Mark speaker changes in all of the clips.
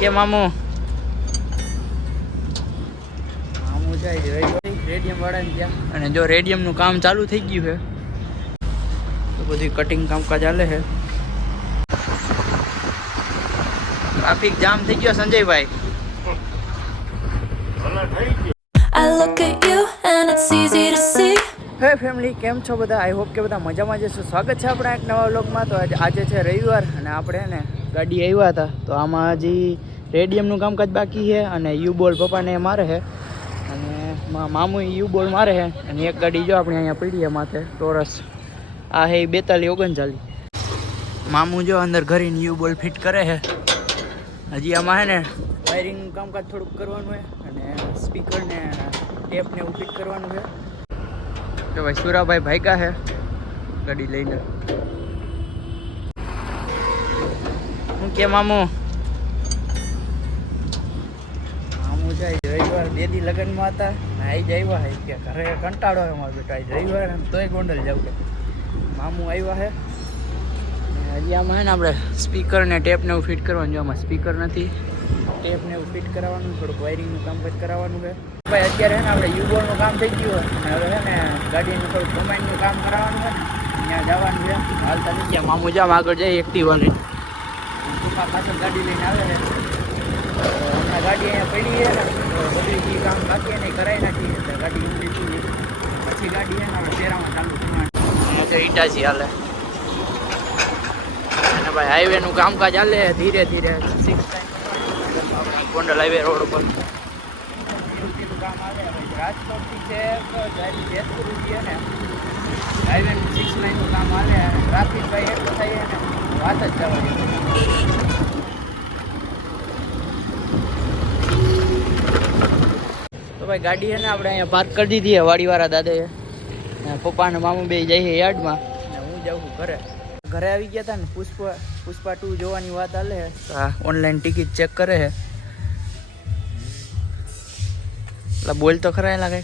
Speaker 1: કે મામુ? મામુ જાય છે. રેડિયમ વાળાને ત્યાં. અને જો રેડિયમનું કામ ચાલુ થઈ ગયું છે તો બધી કટિંગ કામકાજ ચાલે છે. ટ્રાફિક જામ થઈ ગયો સંજયભાઈ. હે ફેમિલી કેમ છો બધા? આઈ હોપ કે બધા મજામાં જશો સ્વાગત છે આપણા એક નવા વ્લોગમાં તો આજે આજે છે રવિવાર અને આપણે ને ગાડી આવ્યા હતા. તો આમાં હજી રેડિયમનું કામકાજ બાકી છે અને યુ બોલ પપ્પાને મારે છે. અને મામુ યુ બોલ મારે છે. અને એક ગાડી જો આપણે અહીંયા પડી છે માથે ટોરસ આ હે બેતાલીસ ઓગણચાલીસ. મામુ જો અંદર ઘરીને યુ બોલ ફિટ કરે છે. હજી આમાં છે ને વાયરિંગનું કામકાજ થોડુંક કરવાનું છે અને સ્પીકરને, ટેપને એવું ફિટ કરવાનું છે. તો ભાઈ સુરાભાઈ ભાઈકા છે ગાડી લઈને. હું કે મામુ? મામુ જાય, રવિવાર બે લગ્નમાં હતા, ને આઈ જ આવ્યા હે, કે ઘરે કંટાળો હે મારો બેટા. આજ રવિવાર તોય ગોંડલ જાવ કે મામુ આવ્યા હે. ને હજી આમાં હે ને આપણે સ્પીકર ને ટેપ ને એવું ફિટ કરવાનું જો આમાં સ્પીકર નથી. ટેપ ને એવું ફિટ કરાવવાનું, થોડુંક વાયરિંગનું કામ કામકાજ કરાવવાનું છે. ભાઈ, અત્યારે હે ને આપણે યુગોનું કામ થઈ ગયું હોય હવે હે ને ગાડીનું થોડુંક કમાઈનું કામ કરાવવાનું હોય ત્યાં જવાનું છે. હાલતા નથી. મામુ જામ આગળ જાય એક્ટિવા લઈને ટૂંકા પાછળ ગાડી લઈને આવે છે તો હમણાં ગાડી અહીંયા પડી છે ને બધું જે કામ બાકી એને કરાવી નાખી ગાડી ઊંધી થઈ. પછી ગાડી એને શેરામાં ચાલુ તો ઈટાચી હાલે. અને ભાઈ હાઈવેનું કામકાજ ચાલે ધીરે ધીરે. ગોંડલ હાઈવે રોડ ઉપર. કામ આવે રાજકોટથી છે જેતપુર છે ને. હાઈવે સિક્સ નાઇનનું કામ આવે ટ્રાફિક ભાઈ એટલો થાય ને વાત જ જવા ભાઈ ગાડી છે ને આપણે અહીંયા પાર્ક કરી દીધી છે વાડીવાળા દાદાએ. પપ્પા અને મામુ બે જાય છે યાર્ડમાં. ને હું જાઉં છું ઘરે. ઘરે આવી ગયા હતા ને પુષ્પા પુષ્પા ટુ જોવાની વાત હાલે છે. હા ઓનલાઈન ટિકિટ ચેક કરે છે. બોલ તો ખરા લાગે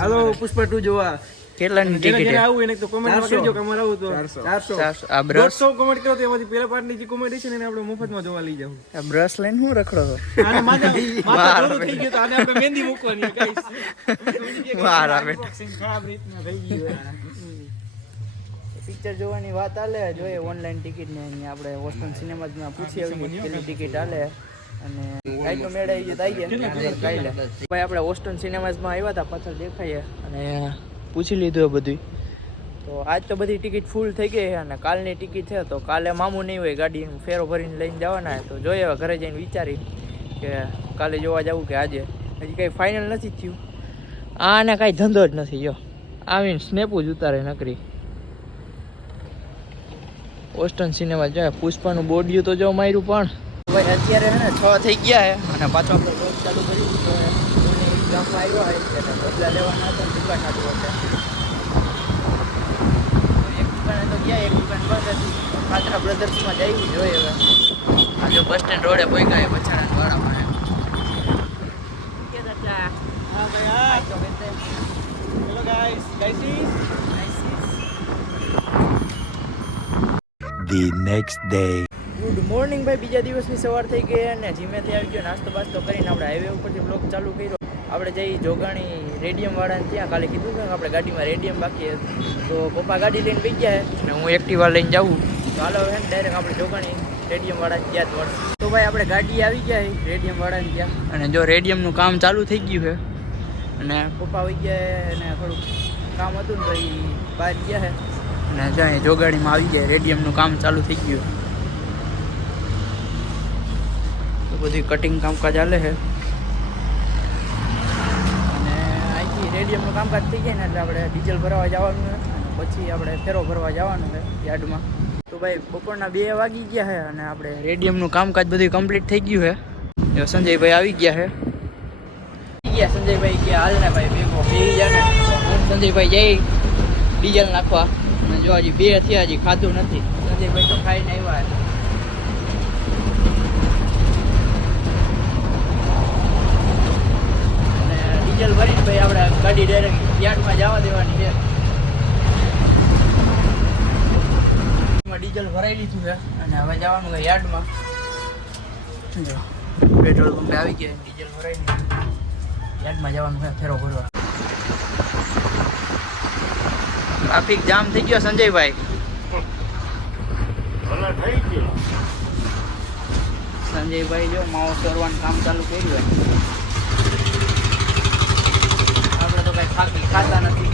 Speaker 2: હાલો પુષ્પા ટુ જોવા.
Speaker 1: કેટલાની ટિકિટ
Speaker 2: જેને આવું એને તો માં કહેજો કે અમારે આવું તો. 400
Speaker 1: 400 આ બ્રશ
Speaker 2: દોઢસો comment કરો તો એમાંથી પેલા પાર્ટની જે comedy છે ને એને આપણે મફતમાં જોવા લઈ જાવ
Speaker 1: આ બ્રશ લઈને હું રખડો છો?
Speaker 2: આને માથા માથા દોરો થઈ ગયો તો આને આપણે મહેંદી મૂકવાની ગાઈસ
Speaker 1: વાર આવે.
Speaker 2: Unboxing ખરાબ રીતના થઈ ગયું
Speaker 1: પિક્ચર જોવાની વાત આલે જોઈએ ઓનલાઈન ટિકિટ ને અહીંયા આપણે વોસ્ટન સિનેમામાં પૂછી આવી કેટલી ટિકિટ આલે. અને કાંઈ તો મેળ આવી જાય તો આવી જાય લે ભાઈ આપણે વોસ્ટન સિનેમાઝમાં આવ્યા હતા પાછળ દેખાઈએ. અને પૂછી લીધું બધું તો આજ તો બધી ટિકિટ ફૂલ થઈ ગઈ છે અને કાલની ટિકિટ છે તો કાલે મામું નહીં હોય ગાડી ફેરો ભરીને લઈને જવાના તો જોઈએ હવે ઘરે જઈને વિચારી કે કાલે જોવા જવું કે આજે. હજી કંઈ ફાઇનલ નથી થયું. આને કાંઈ ધંધો જ નથી જો. આવીને સ્નેપુ જ ઉતારે નકરી. ઓસ્ટન સિનેમા જાય પુષ્પાનું બોડિયું તો જો માર્યું પણ. ભાઈ અત્યારે હે ને છ થઈ ગયા છે અને પાછો આપણે આવ્યો હોય એટલે બદલા લેવાના હતા દુકાન હતું એક દુકાને તો ગયા એક દુકાન બંધ હતી ખાતરા બ્રધર્સમાં જઈ જોઈએ હવે બસ સ્ટેન્ડ રોડે પહોંચ્યા પછાડા વાળામાં કે દાદા
Speaker 2: હા ભાઈ હા
Speaker 1: તો બેસે
Speaker 2: હેલો ગાઈસ ગાઈસીસ
Speaker 3: the next day.
Speaker 1: Good morning ભાઈ. બીજા દિવસની સવાર થઈ ગઈ અને જીમેથી આવી ગયો. નાસ્તો બાસ્તો કરીને આપણે હાઈવે ઉપરથી બ્લોગ ચાલુ કર્યો. આપણે જઈ જોગાણી રેડિયમ વાળાને ત્યાં કાલે કીધું કે આપણે ગાડીમાં રેડિયમ બાકી તો પપ્પા ગાડી લઈને બી ગયા અને હું એક્ટિવા લઈને જાઉં. તો હાલો હવે ડાયરેક્ટ આપણે જોગાણી રેડિયમ વાળાને ત્યાં જ મળશે. તો ભાઈ આપણે ગાડી આવી ગયા છે રેડિયમ વાળાને ત્યાં. અને જો રેડિયમનું કામ ચાલુ થઈ ગયું છે. અને પપ્પા આવી ગયા અને થોડુંક કામ હતું ને તો એ બહાર ગયા છે અને જ્યાં જોગાડીમાં આવી ગયા રેડિયમનું કામ ચાલુ થઈ ગયું તો બધી કટિંગ કામકાજ ચાલે છે અને રેડિયમનું કામકાજ થઈ જાય ને એટલે આપણે ડીઝલ ભરવા જવાનું છે પછી આપણે ફેરો ભરવા જવાનું છે યાર્ડમાં. તો ભાઈ, બપોરના બે વાગી ગયા છે અને આપણે રેડિયમનું કામકાજ બધું કમ્પ્લીટ થઈ ગયું છે. સંજયભાઈ આવી ગયા છે. ગયા સંજયભાઈ કે હાલ ને ભાઈ, ભેગો બેસી ગયા સંજયભાઈ જઈ ડીઝલ નાખવા. અને જો હજી બે થયા, હજી ખાધું નથી. સંજયભાઈ તો ખાઈને આવ્યા છે અને ડીઝલ ભરીને ભાઈ આપણે ગાડી ડાયરેક્ટ યાર્ડમાં જવા દેવાની છે એમાં ડીઝલ ભરાઈ લીધું છે અને હવે જવાનું છે યાર્ડમાં. જો, પેટ્રોલ પંપે આવી ગયા ડીઝલ ભરાઈને યાર્ડમાં જવાનું છે, ફેરો ભરવા. ટ્રાફિક જામ થઈ ગયો સંજયભાઈ. સંજયભાઈ જો માવો કરવાનું કામ ચાલુ કર્યું આપણે તો કઈ ખાતા નથી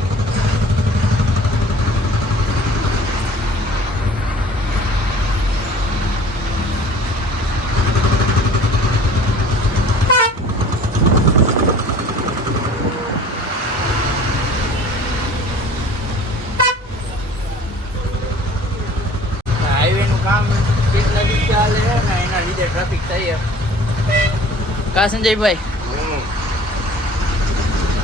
Speaker 1: હાઈવે નું કામ કેટલા દિવસે હાલે છે ને એના લીધે ટ્રાફિક થઈ છે કા સંજયભાઈ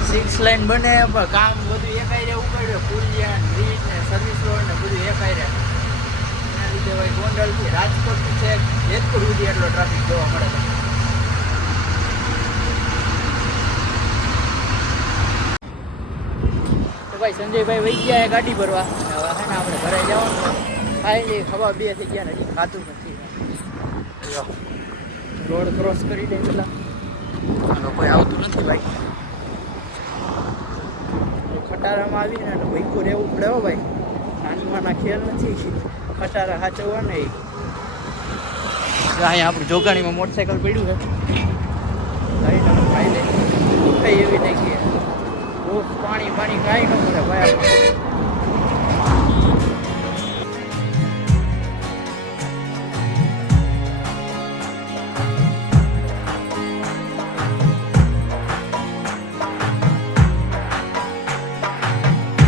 Speaker 1: સિક્સ લાઈન બને પણ કામ બધું એકાઈ રે ઉપાડ્યો. પુલિયા બ્રિજ ને સર્વિસ રોડ ને બધું એકાઈ રે એના લીધે ભાઈ ગોંડલથી રાજકોટ છે જેતપુર સુધી એટલો ટ્રાફિક જોવા મળે છે. તો ભાઈ સંજયભાઈ વહી ગયા ગાડી ભરવા. હવે હે ને આપણે ભરાઈ જવાનું ખાઈ હવા બે થઈ ગયા ને ખાતું નથી. રોડ ક્રોસ કરી દે પેલા. અને કોઈ આવતું નથી ભાઈ. ખટારામાં આવીને એટલે ભઈકો રહેવું પડે હો ભાઈ. નાની માના ખેલ નથી. ખટારા સાચવવા ને. અહીંયા આપણું જોગાણીમાં મોટરસાઇકલ પડ્યું છે. ખાઈ લે એવી નહીં કે પાણી પાણી કાંઈ ન મળે ભાઈ. આપણે